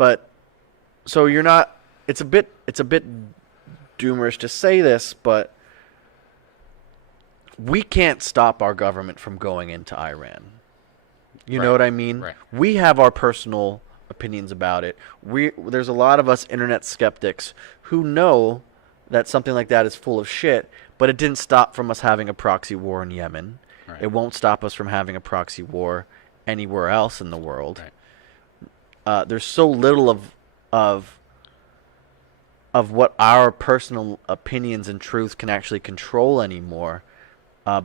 But so you're not. It's a bit doomerish to say this, but we can't stop our government from going into Iran. You know Right. what I mean? Right. We have our personal opinions about it. There's a lot of us internet skeptics who know that something like that is full of shit, but it didn't stop from us having a proxy war in Yemen. Right. It won't stop us from having a proxy war anywhere else in the world. Right. There's so little of of what our personal opinions and truths can actually control anymore,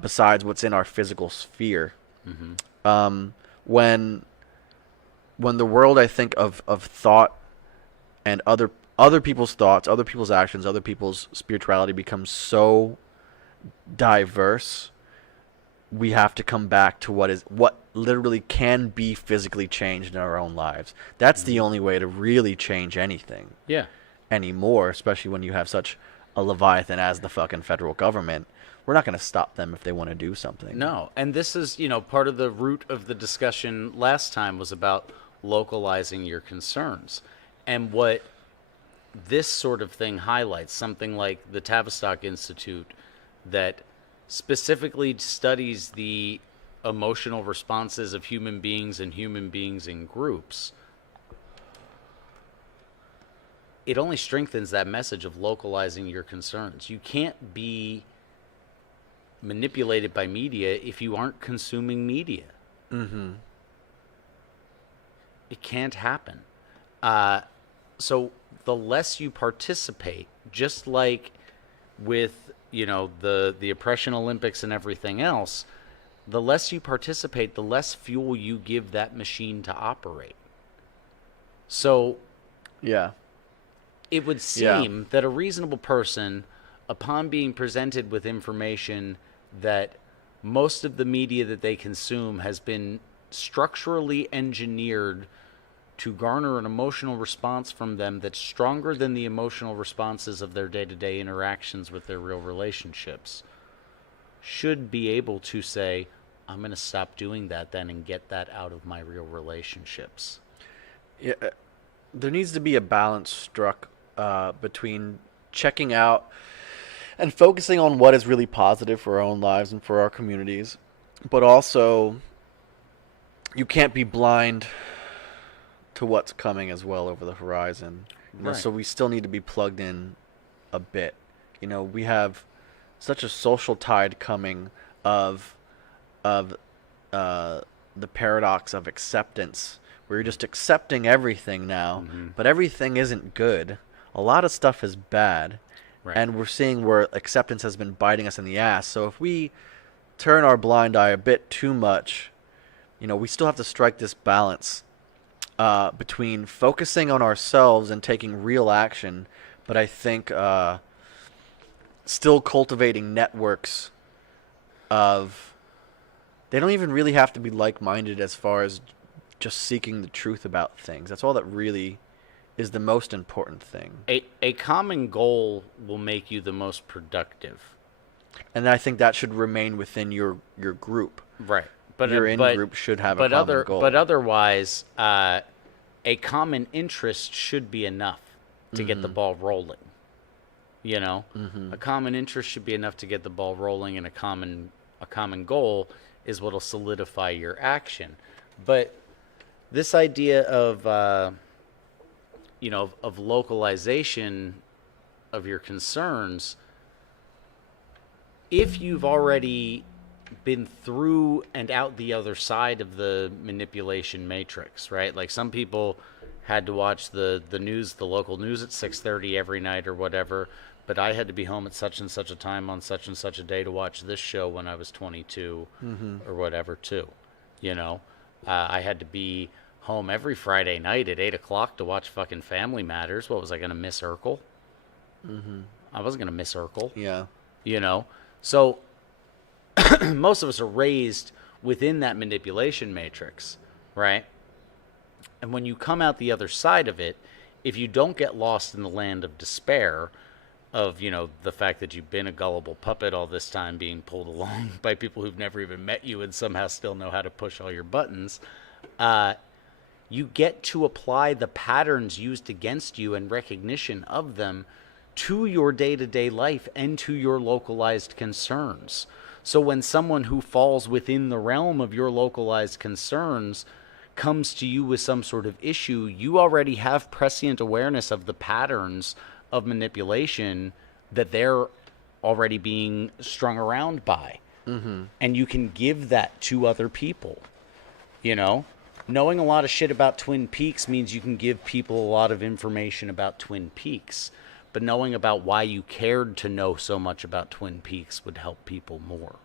besides what's in our physical sphere. Mm-hmm. Um, when the world, I think, of thought and other people's thoughts, other people's actions, other people's spirituality becomes so diverse, we have to come back to what literally can be physically changed in our own lives. That's the only way to really change anything Yeah. anymore, especially when you have such a leviathan as the fucking federal government. We're not going to stop them if they want to do something. No, and this is, part of the root of the discussion last time was about localizing your concerns. And what this sort of thing highlights, something like the Tavistock Institute that specifically studies the emotional responses of human beings and human beings in groups, it only strengthens that message of localizing your concerns. You can't be manipulated by media if you aren't consuming media. Mm-hmm. It can't happen. So the less you participate, just like with the oppression Olympics and everything else, the less you participate, the less fuel you give that machine to operate. So Yeah. it would seem that a reasonable person, upon being presented with information that most of the media that they consume has been structurally engineered to garner an emotional response from them that's stronger than the emotional responses of their day-to-day interactions with their real relationships, should be able to say, I'm going to stop doing that then and get that out of my real relationships. Yeah. There needs to be a balance struck between checking out and focusing on what is really positive for our own lives and for our communities, but also you can't be blind to what's coming as well over the horizon. Right. So we still need to be plugged in a bit. We have such a social tide coming of the paradox of acceptance. We're just accepting everything now, but everything isn't good. A lot of stuff is bad. Right. And we're seeing where acceptance has been biting us in the ass. So if we turn our blind eye a bit too much, we still have to strike this balance between focusing on ourselves and taking real action, but I think still cultivating networks of... They don't even really have to be like-minded as far as just seeking the truth about things. That's all that really is the most important thing. A common goal will make you the most productive. And I think that should remain within your group. Right. But your in-group should have a common goal. But otherwise, a common interest should be enough to get the ball rolling. A common interest should be enough to get the ball rolling, and a common goal is what'll solidify your action. But this idea of of localization of your concerns, if you've already been through and out the other side of the manipulation matrix, right? Like some people had to watch the news, the local news at 6:30 every night or whatever, but I had to be home at such and such a time on such and such a day to watch this show when I was 22 or whatever too. I had to be home every Friday night at 8 o'clock to watch fucking Family Matters. What was I going to miss Urkel? I wasn't going to miss Urkel. Yeah. So most of us are raised within that manipulation matrix, right? And when you come out the other side of it, if you don't get lost in the land of despair of, the fact that you've been a gullible puppet all this time being pulled along by people who've never even met you and somehow still know how to push all your buttons, you get to apply the patterns used against you and recognition of them to your day-to-day life and to your localized concerns. So when someone who falls within the realm of your localized concerns comes to you with some sort of issue, you already have prescient awareness of the patterns of manipulation that they're already being strung around by. And you can give that to other people. You know, knowing a lot of shit about Twin Peaks means you can give people a lot of information about Twin Peaks. But knowing about why you cared to know so much about Twin Peaks would help people more.